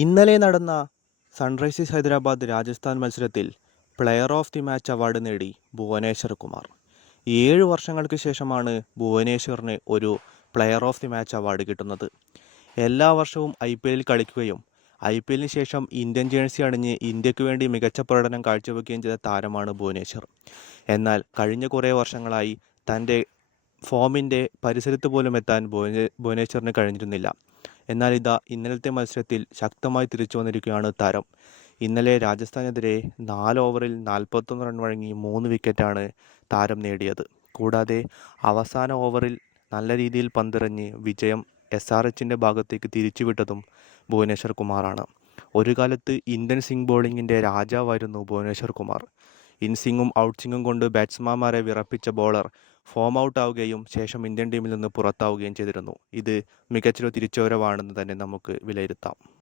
ഇന്നലെ നടന്ന സൺറൈസേഴ്സ് ഹൈദരാബാദ് രാജസ്ഥാൻ മത്സരത്തിൽ player of the match award നേടി ഭുവനേശ്വർ കുമാർ. 7 വർഷങ്ങൾക്ക് ശേഷമാണ് ഭുവനേശ്വറിന് ഒരു player of the match award കിട്ടുന്നത്. എല്ലാ വർഷവും IPL കളിക്കുകയും IPL ശേഷം ഇന്ത്യൻ ജേഴ്സി അണിഞ്ഞ് ഇന്ത്യക്ക് വേണ്ടി മികച്ച പ്രകടനം കാഴ്ചവെക്കുകയും ചെയ്ത താരമാണ് ഭുവനേശ്വർ. എന്നാൽ കഴിഞ്ഞ കുറേ വർഷങ്ങളായി തൻ്റെ ഫോമിൻ്റെ പരിസരത്ത് പോലും എത്താൻ ഭുവനേശ്വറിന് കഴിഞ്ഞിരുന്നില്ല. എന്നാൽ ഇന്നലത്തെ മത്സരത്തിൽ ശക്തമായി തിരിച്ചു വന്നിരിക്കുകയാണ് താരം. ഇന്നലെ രാജസ്ഥാനെതിരെ 4 ഓവറിൽ 41 റൺ വഴങ്ങി 3 വിക്കറ്റാണ് താരം നേടിയത്. കൂടാതെ അവസാന ഓവറിൽ നല്ല രീതിയിൽ പന്തെറിഞ്ഞ് വിജയം SRHൻ്റെ ഭാഗത്തേക്ക് തിരിച്ചുവിട്ടതും ഭുവനേശ്വർ കുമാറാണ്. ഒരു കാലത്ത് ഇന്ത്യൻ സ്വിംഗ് ബോളിങ്ങിൻ്റെ രാജാവായിരുന്നു ഭുവനേശ്വർ കുമാർ. ഇൻസ്വിങ്ങും ഔട്ട്സ്വിങ്ങും കൊണ്ട് ബാറ്റ്സ്മാൻമാരെ വിറപ്പിച്ച ബോളർ ഫോം ഔട്ട് ആവുകയും ശേഷം ഇന്ത്യൻ ടീമിൽ നിന്ന് പുറത്താവുകയും ചെയ്തിരുന്നു. ഇത് മികച്ചൊരു തിരിച്ചുവരവാണെന്ന് തന്നെ നമുക്ക് വിലയിരുത്താം.